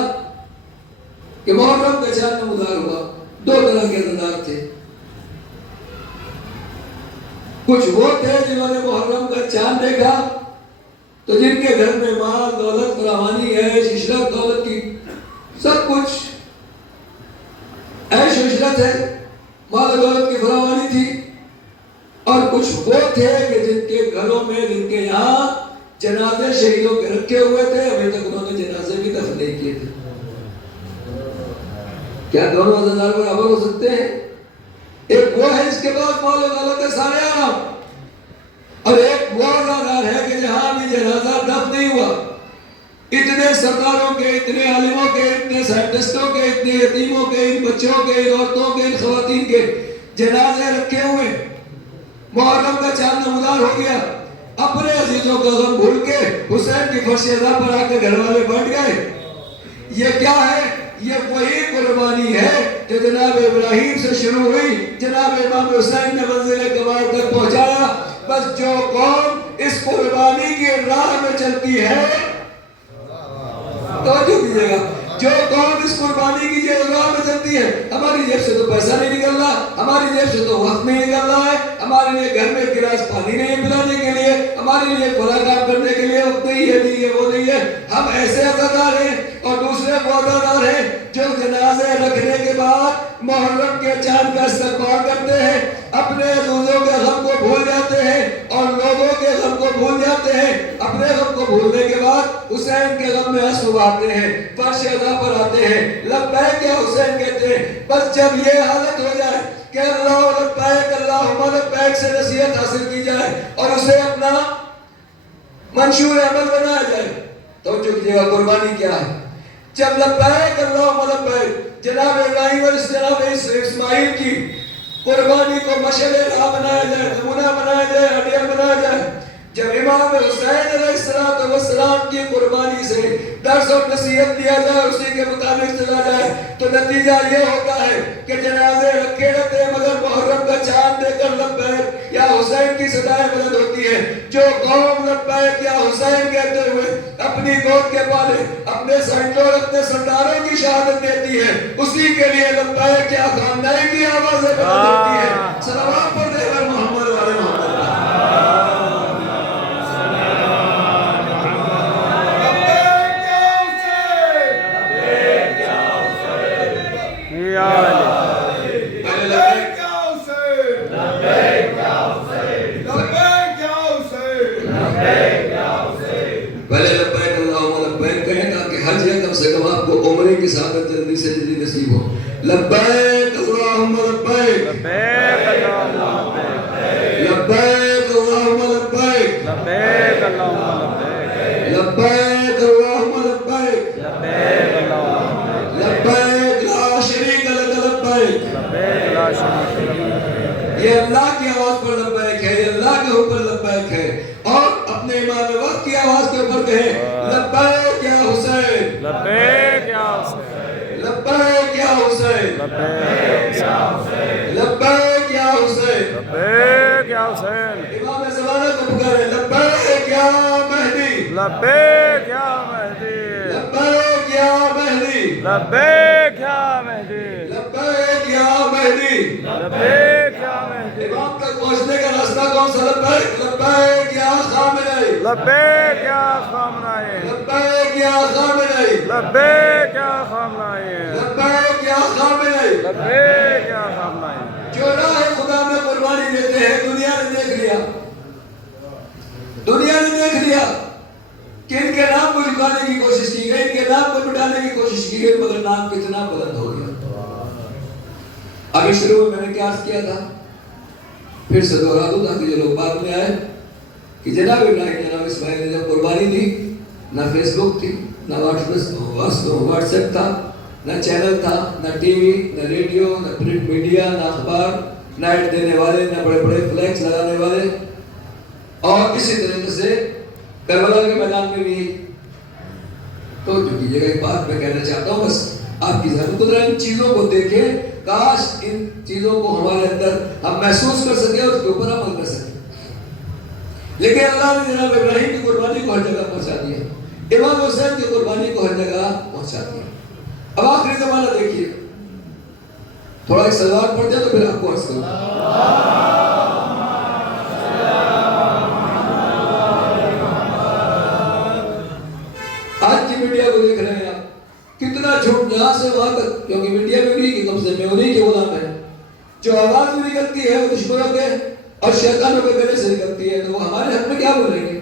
کہ محرم کا چاند نمودار ہوا. دو طرح کے عزادار تھے. کچھ وہ تھے جنہوں نے محرم کا چاند دیکھا تو جن کے گھر میں مال دولت فراوانی ہے، عشرت دولت کی سب کچھ عیش و عشرت ہے، مال دولت کی فراوانی تھی. اور کچھ وہ تھے کہ جن کے گھروں میں، جن کے یہاں جنازے شہیدوں کے رکھے ہوئے تھے، ابھی تک انہوں نے جنازے بھی دفن نہیں کیے تھے. کیا دونوں عزادار برابر ہو سکتے ہیں؟ ایک وہ ہے اس کے بعد مال و دولت ہے سارے عالم، اور ایک وہ عزادار ہے کہ جہاں بھی جنازہ دفن نہیں ہوا، اتنے سرداروں کے، اتنے عالموں کے، اتنے سائنٹسٹوں کے، اتنے یتیموں کے، ان بچوں کے، ان عورتوں کے، ان خواتین کے جنازے رکھے ہوئے، محرم کا چاند نمودار ہو گیا، اپنے عزیزوں کا غم بھول کے حسین کی فرش عزا پر آ کے گھر والے بانٹ گئے۔ یہ کیا ہے؟ یہ وہی قربانی ہے جو جناب ابراہیم سے شروع ہوئی، جناب امام حسین نے منزل کمال تک پہنچایا۔ بس جو قوم اس قربانی کی راہ میں چلتی ہے، توجہ کیجئے گا، جو قوم اس قربانی کی راہ میں چلتی ہے، ہماری جیب سے تو پیسہ نہیں نکل رہا، ہماری جیب سے تو وقت نہیں نکل رہا ہے، ہمارے لیے گھر میں گلاس پانی نہیں پلانے کے لیے، ہمارے لیے بڑا کام کرنے کے لیے وقت نہیں ہے، نہیں ہے، وہ نہیں ہے۔ ہم ایسے عزادار ہیں اور دوسرے وہ عزادار ہیں جو جنازے رکھنے کے بعد محرم کے چاند کا استقبال کرتے ہیں، اپنے عزیزوں کے غم کو بھول جاتے ہیں اور لوگوں کے غم کو بھول جاتے ہیں۔ اپنے غم کو بھولنے کے بعد حسین کے غم میں آنسو بہاتے ہیں، فرش عزا پر آتے ہیں، لبیک یا حسین کہتے ہیں۔ بس جب یہ حالت ہو جائے کہ اللہ لبیک اللہم لبیک سے نصیحت حاصل کی جائے اور اسے اپنا منشور عمل بنایا جائے، تو جو کیجئے گا قربانی کیا ہے؟ جب لبیک اللہم لبیک جناب ابراہیم اور جناب اسماعیل کی قربانی کو مشعل راہ بنایا جائے، نمونہ بنایا جائے، ہڈیاں بنایا جائے، جب امام حسین علیہ السلام کی قربانی سے درس اور نصیحت دیا جائے، اسی کے مطابق چلا جائے، تو نتیجہ یہ ہوتا ہے کہ جنازے رکھے رہتے ہیں مگر محرم کا چاند دے کر لبیک یا حسین کی صدائیں بلند ہوتی ہے۔ جو قوم لبیک یا حسین کہتے ہوئے اپنی گود کے پالے اپنے سینٹوں اور اپنے سرداروں کی شہادت دیتی ہے، اسی کے لیے لبیک یا خامنہی کی آوازیں بلند ہوتی ہے۔ صلوات پڑھتے ہیں محمد والے محمد۔ پہلے لبیک اللہم لبیک کہیں تاکہ حج ہے کم سے کم آپ کو عمرے کی سعادت جلدی سے جلدی نصیب ہو۔ لبیک اللہم لبیک، لبیک اللہم لبیک، لبیک اللہم لبیک، لبیک اللہم لبیک، لبیک اللہم لبیک، لبیک اللہم لبیک، لبیک لا شریک لک لبیک۔ لبیک لا شریک لک۔ یہ اللہ کی آواز پر لبیک ہے، یہ اللہ کے اوپر لبیک ہے، اور اپنے امام وقت کی آواز کے اوپر کہیں لبیک یا حسین، لبیک یا حسین، لبیک یا حسین، لبیک یا حسین، لبیک یا حسین۔ لبیک یا حسین، امام زمانہ کو پکارے لبیک یا مہدی، لبیک یا مہدی، لبیک یا مہدی، لبیک یا مہدی، لبیک یا مہدی۔ لبیک یا مہدی، امام تک پہنچنے کا راستہ کون سا؟ لبیک، لبیک یا خامنہی، لبیک یا خامنہی، لبیک یا خامنہی، لبیک یا خامنہی، لبیک یا خامنہی۔ لبیک یا خامنہی۔ جو راہ خدا میں قربانی دیتے ہیں، دنیا نے دیکھ لیا، دنیا نے دیکھ لیا کہ ان کے نام کو جھکانے کی کوشش کی گئی، ان کے نام کو مٹانے کی کوشش کی گئی، مگر نام کتنا بلند ہو گیا۔ آگے شروع میں نے کیا عرض کیا تھا، پھر سے دوہرا دوں تاکہ جو لوگ بعد میں آئے کہ جناب ابراہیم جناب اسماعیل نے جب قربانی دی، نہ فیس بک تھی، نہ واٹس ایپ تھا، نہ چینل تھا، نہ ٹی وی، نہ ریڈیو، نہ پرنٹ میڈیا، نہ اخبار، نہ ایڈ دینے والے، نہ بڑے بڑے فلیکس لگانے والے، اور اسی طریقے سے کربلا کے میدان میں بھی۔ تو جو کیجیے گا ایک بات میں کہنا چاہتا ہوں، بس آپ کی ذہن کو ان چیزوں کو دیکھیں، کاش ان چیزوں کو ہمارے اندر ہم محسوس کر سکیں اور اس کے اوپر عمل کر سکیں۔ لیکن اللہ نے جناب ابراہیم کی قربانی کو ہر جگہ پہنچا دیا، امام حسین کی قربانی کو ہر جگہ پہنچا دیا۔ اب آخری زمانہ دیکھیے، تھوڑا ایک سلوات پڑھ دیا تو پھر آپ کو عرض کروں۔ آج کی میڈیا کو دیکھ رہے ہیں آپ، کتنا جھوٹ یہاں سے وہاں تک، کیونکہ میڈیا میں انہی کے قبضے میں، انہی کے غلام ہے۔ جو آواز بھی نکلتی ہے وہ دشمنوں کے اور شیطانوں کے گلے سے نکلتی ہے، تو وہ ہمارے حق میں کیا بولیں گے؟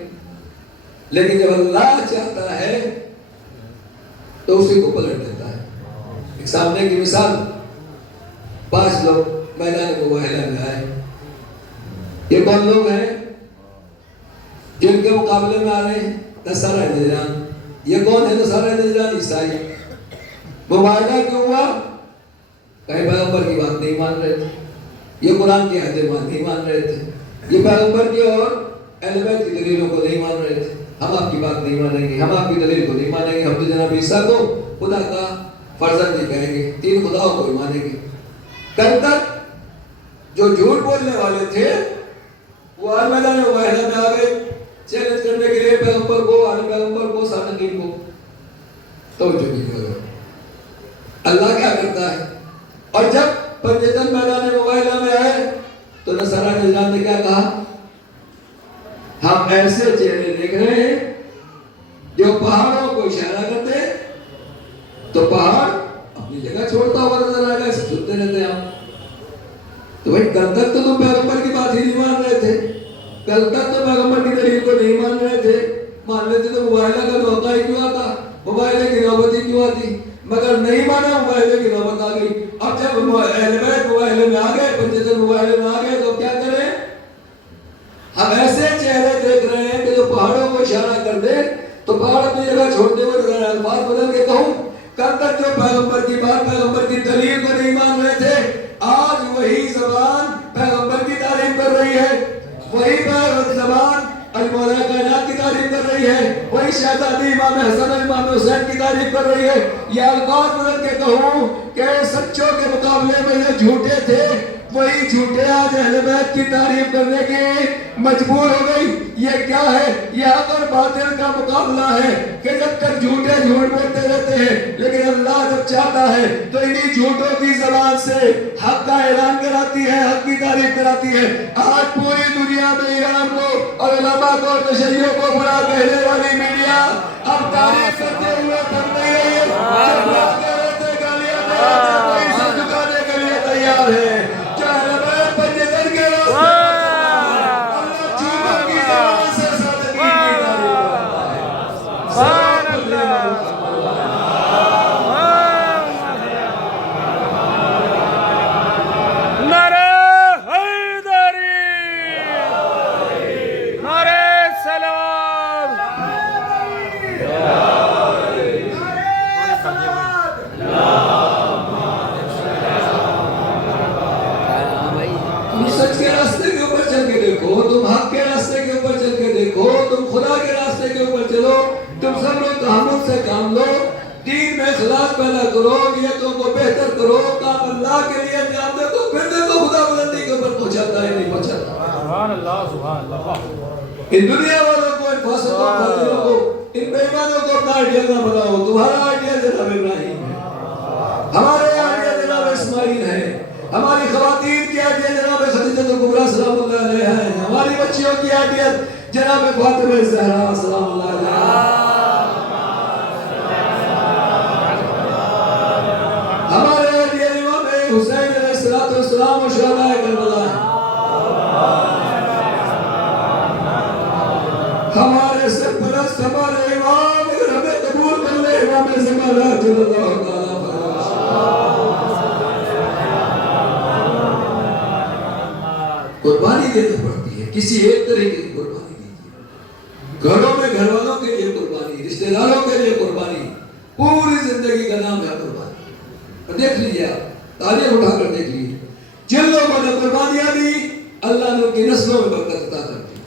لیکن جب اللہ چاہتا ہے تو اسی کو پلٹ دیتا ہے۔ ایک سامنے کی مثال 5 لوگ میدان مباہلہ میں آئے. یہ کون لوگ ہیں جن کے مقابلے میں آ رہے ہیں؟ نصارہ نجران. یہ کون ہے نصارہ نجران؟ عیسائی. مباہلہ کیوں ہوا؟ کہیں پیغمبر کی بات نہیں مان رہے تھے, یہ قرآن کی آیتیں نہیں مان رہے تھے, یہ پیغمبر کی اور اہل بیت کی دلیلوں کو نہیں مان رہے تھے. ہم آپ کی بات نہیں مانیں گے, ہم آپ کی دلیل کو نہیں مانیں گے, ہم تو جناب عیسیٰ کو خدا کا فرزند نہیں کہیں گے, 3 خداؤں کو ہی مانیں گے. کل تک جو جھوٹ بولنے والے تھے وہ ہر میدان مباہلہ میں آ گئے چیلنج کرنے کے لیے پیغمبر کو, آل پیغمبر کو, صادقین کو. توجہ نہیں کرو. اللہ کیا کرتا ہے؟ اور جب پنجتن میدان مباہلہ میں آئے تو نصارہ نجران نے کیا کہا؟ ہم ایسے چہرے دیکھ رہے ہیں جو پہاڑوں کو اشارہ کرتے, تو پہاڑ اپنی جگہ چھوڑتا ہوا نظر آئے گا. ایسے سنتے رہتے ہیں آپ. تو بھائی کل تک تو تم پیغمبر کی بات ہی نہیں مان رہے تھے, کل تک تو پیغمبر کی دلیل کو نہیں مان رہے تھے. مان لیتے تو مباہلہ کا موقع ہی کیوں آتا, مباہلے کی نوبت ہی کیوں آتی, مگر نہیں مانا, مباہلے کی نوبت آ گئی. اب جب اہل بیت مباہلے میں آ گئے, پنجتن مباہلے میں آ گئے, تو کیا کریں؟ ہم ایسے چہرے دیکھ رہے ہیں کہ جو پہاڑوں کو اشارہ کر دے تو پہاڑ اپنی جگہ چھوڑتے ہوئے نظر آئے. الفاظ بدل کے کہوں, کل تک جو پیغمبر کی بات, پیغمبر کی دلیل کو نہیں مان رہے تھے, آج وہی زبان پیغمبر کی تعریف کر رہی ہے, وہی زبان المولا کائنات کی تعریف کر رہی ہے, وہی شہزادی امام حسن اور امام حسین کی تعریف کر رہی ہے. یہ الفاظ بدل کے کہوں کہ سچوں کے مقابلے میں جو جھوٹے تھے وہی جھوٹے آج اہل بیت کی تعریف کرنے کے مجبور ہو گئی. یہ کیا ہے؟ یہ حق اور باطل کا مقابلہ ہے کہ جب تک جھوٹے جھوٹ بولتے رہتے ہیں, لیکن اللہ جب چاہتا ہے تو انہی جھوٹوں کی زبان سے حق کا اعلان کراتی ہے, حق کی تعریف کراتی ہے. آج پوری دنیا میں ایران کو اور علماء کو اور تشیعوں کو بڑا کہنے والی میڈیا اب تعریف کرتے ہوئے تھک نہیں رہی ہے. جب لوگ کہہ رہے تھے گالیاں دے رہے تھے, کوئی سب جھکانے کے لیے تیار ہے. سچ کے راستے کے اوپر چل کے دیکھو, تم حق کے راستے کے اوپر چل کے دیکھو, تم خدا کے راستے کے اوپر چلو, تم سب لوگ تحمل سے کام لو, دین میں اخلاص پیدا کرو, نیتوں کو بہتر کرو, کام اللہ کے لیے انجام دے, تو پھر دیکھو خدا بلندی کے اوپر پہنچاتا ہے نہیں پہنچاتا. سبحان اللہ, سبحان اللہ. ان دنیا والوں کو, ان فاسقوں کو, ان بے ایمانوں کو اپنا آئیڈیا نہ بناؤ. تمہارا آئیڈیا جناب ابراہیم ہے, ہمارے آئیڈیا جناب اسماعیل ہے, ہماری خواتین کی آئیڈیا جناب خدیجہ کبریٰ سلام اللہ علیہ ہے, ہماری بچیوں کی آئیڈیا جناب فاطمہ زہرا سلام اللہ علیہ, ہمارے آئیڈیا امام حسین علیہ السلام و شہداء کربلا ہے, ہمارے سرپرست, ہمارے امام, اگر ہمیں قبول کر لے امام زمانہ صلی اللہ تعالیٰ. قربانی دینا پڑتی ہے, کسی ایک طرح کی قربانی دیجیے. گھروں میں گھر والوں کے لیے قربانی, رشتہ داروں کے لیے قربانی, پوری زندگی کا نام ہے قربانی. دیکھ لیجیے آپ, تاریخ اٹھا کر دیکھ لیجیے, جن لوگوں نے قربانیاں دی اللہ نے ان کی نسلوں میں برکت عطا کر دی.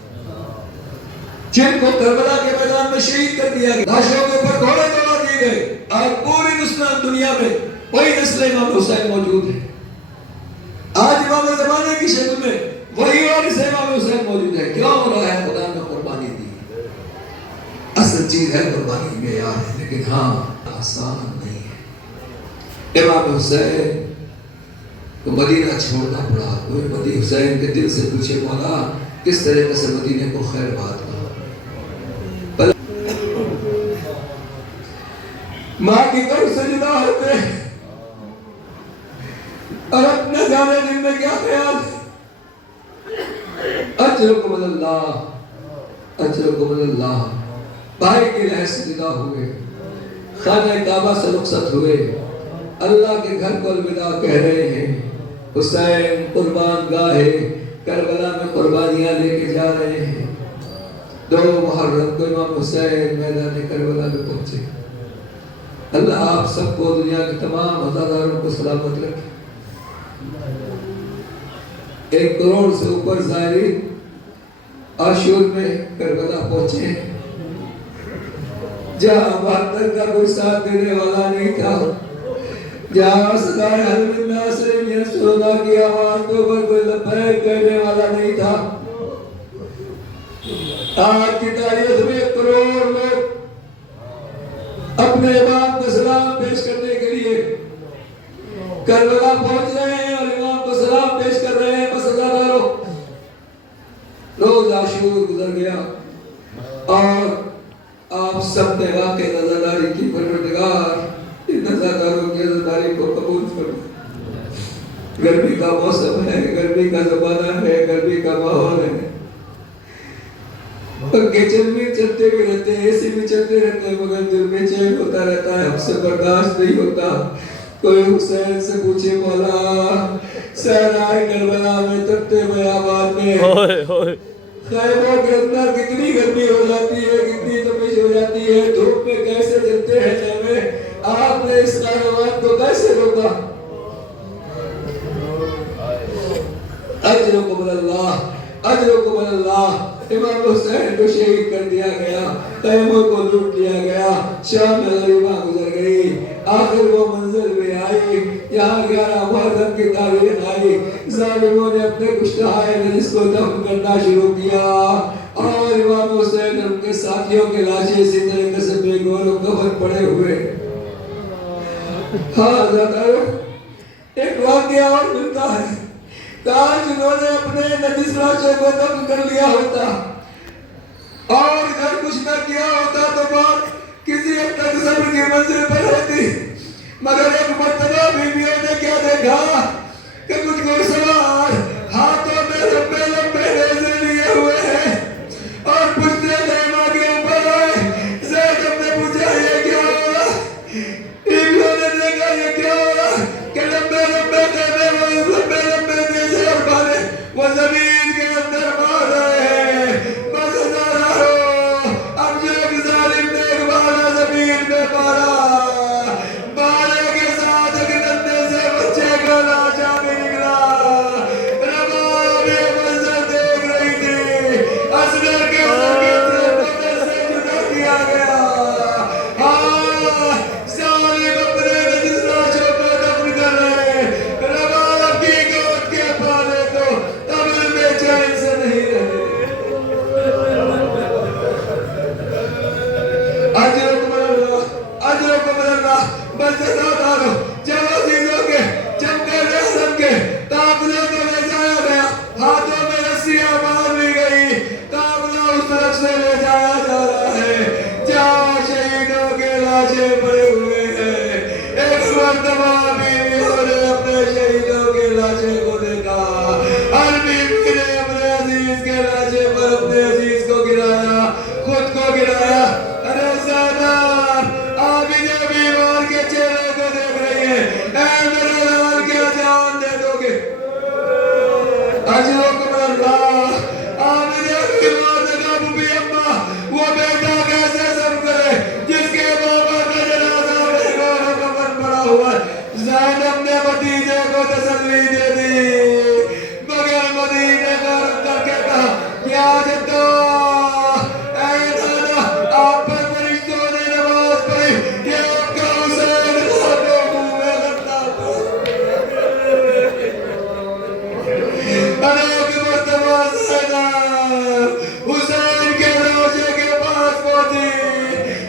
جن کو کربلا کے میدان میں شہید کر دیا گیا, لاشوں کے اوپر گھوڑے دوڑا دیے گئے, اور پوری مسلمان دنیا میں وہی نسل امام حسین موجود ہے. آج امام زمانے کی شکل میں وہی اور اس امام حسین موجود ہے. کیوں ہو رہا ہے؟ خدا نے قربانی دی. اصل چیز ہے قربانی میں یار ہے, لیکن ہاں آسان نہیں ہے. امام حسین کو مدینہ چھوڑنا پڑا. کوئی مدینہ حسین کے دل سے پوچھے مولا کس طرح سے مدینے کو خیر بات کہا. ماں کی طرف سے جدا ہوتے اور اپنے جانے دل میں کیا خیال ہے؟ اجرکم اللہ, اجرکم اللہ. بھائی کی لحظ سے جدا ہوئے, خانہ کعبہ سے رخصت ہوئے, اللہ کے گھر کو الوداع کہہ رہے ہیں. حسین قربان گاہ کربلا میں قربانیاں لے کے جا رہے ہیں. 2 محرم کو امام حسین میدان کربلا میں پہنچے. اللہ آپ سب کو دنیا کے تمام عزاداروں کو سلامت رکھے. 1 کروڑ سے اوپر زائرین عاشور میں کربلا پہنچے. جہاں 72 کا کوئی ساتھ دینے والا نہیں تھا, جہاں صدائے حل من ناصر یسونا کی آواز کے اوپر کوئی لبیک کہنے والا نہیں تھا, آج کی تاریخ میں 1 کروڑ لوگ اپنے امام کو سلام پیش کرنے کے لیے کربلا پہنچ رہے ہیں اور امام کو سلام پیش کر رہے ہیں. بس عزاداروں, روز عاشور گزر گیا اور آپ سب نے واقع عزاداری کی. پروردگار ان عزاداروں کی عزاداری کو قبول فرما. گرمی کا موسم ہے, گرمی کا زمانہ ہے, گرمی کا ماحول ہے, پنکھے چلتے بھی رہتے ہیں, اے سی بھی چلتے رہتے ہیں, مگر دل میں چین ہوتا رہتا ہے, ہم سے برداشت نہیں ہوتا. کوئی حسین سے پوچھے مولا صحرائے کربلا میں تپتے بیابان میں خیموں کے اندر کتنی گرمی ہو جاتی ہے, کتنی تپش ہو جاتی ہے, دھوپ میں کیسے جلتے ہیں خیمے, آپ نے اس کاروان کو کیسے روکا؟ اجرکم اللہ, اجرکم اللہ. امام حسین کو شہید کر دیا گیا, خیموں کو لوٹ لیا گیا, شام میں غریبہ گزر گئی. آخر وہ منزل میں آئی یہاں 11 محرم کی تاریخ آئی. ظالموں نے اپنے کشتہائے نجس کو دفن کرنا شروع کیا اور امام حسین اور ان کے ساتھیوں کے لاشیں اسی طریقے سے بے گور و کفن پڑے ہوئے. ہاں عزاداروں, ایک واقعہ اور ملتا ہے. کاش انہوں نے اپنے نجس لاشوں کو دفن کر لیا ہوتا اور اگر کچھ نہ کیا ہوتا تو بات کسی حد تک صبر کی منزل پر ہوتی. مگر ایک مرتبہ بیویوں نے کیا دیکھا کہ کچھ گھڑسوار ہاتھوں میں لمبے لمبے نیزے لیے ہوئے ہیں اور پشتے خیمہ کے اوپر آئے. زینب نے پوچھا یہ کیا ہو رہا؟ بیویوں نے دیکھا یہ کیا ہو رہا کہ لمبے لمبے خیمے میں لمبے لمبے نیزے اور بھالے وہ زمین کے اندر مار رہے ہیں. بس عزاداروں, اب جو ایک ظالم نے ایک بارہ زمین میں مارا, بارے کے ساتھ ایک نندے سے بچے کا لاشا بھی نکلا. رباب یہ منظر دیکھ رہی تھی, اصغر کے بدن سے جدا کیا گیا. ہاں, ظالم اپنے نجس لاشوں کو دفن کر رہے, رباب کی گود کے پالے تو قبر میں چین سے نہیں رہے. اجرکم اللہ, اجرکم اللہ. بس عزاداروں, جب عزیزوں کے چمکے جسم کے قافلے کو لے جایا گیا, ہاتھوں میں رسیاں باندھ لی گئی, قافلہ اس طرف سے لے جایا جا رہا ہے جہاں شہیدوں کے لاشیں پڑے ہوئے ہیں. ایک مرتبہ بیویوں نے اپنے شہیدوں کے لاشیں کو دیکھا, ہر بیوی نے اپنے عزیز کے لاشیں پر اپنے عزیز کو گرایا, خود کو گرایا. ارے زینب, آپ انہیں بیمار کے چہرے کو دیکھ رہی ہیں, اے میرے لال کیا جان دے دو گے؟ اجرکم اللہ. آپ انہیں بیمار دیکھا بوبی اماں, وہ بیٹا کیسے سب کرے جس کے بابا کا جنازہ بے گور و کفن پڑا ہوا ہے. زینب نے بھتیجے کو تسلی دے دی, مگر مدینے کا رخ کر کے کہا کیا جدو, اے نانا, آپ پر فرشتوں نے نماز پڑھی کہ آپ کا حسین خاکوں منہ میں غطا پڑا. ارے ایک مرتبہ زینب حسین کے لاشے کے پاس پہنچی,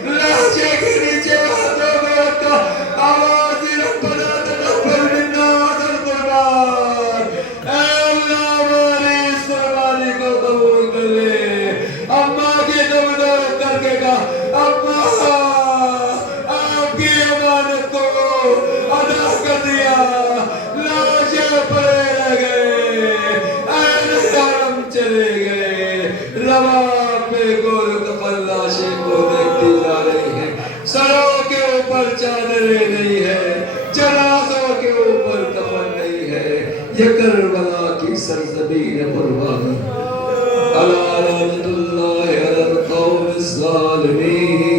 لاشے کے نیچے ہاتھوں میں رکھا, آواز ربنا تقبل منا وانت القربان. اے اللہ, ہماری اس قربانی کو قبول کر لے. اماں کی دم کر کے کہا اماں, آپ کی امانت کو ادا کر دیا. لاشیں پڑے رہ گئے, اہل حرم چلے گئے. رباب پہ گول کفن لاشیں کو دیکھتی جا رہی ہے, سروں کے اوپر چادریں نہیں ہے, چلا یہ کربلا کی سرزمین قربانی الا لعنت اللہ علی القوم الظالمین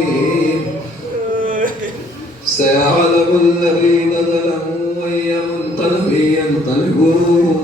سيعلم الذين ظلموا أي منقلب ينقلبون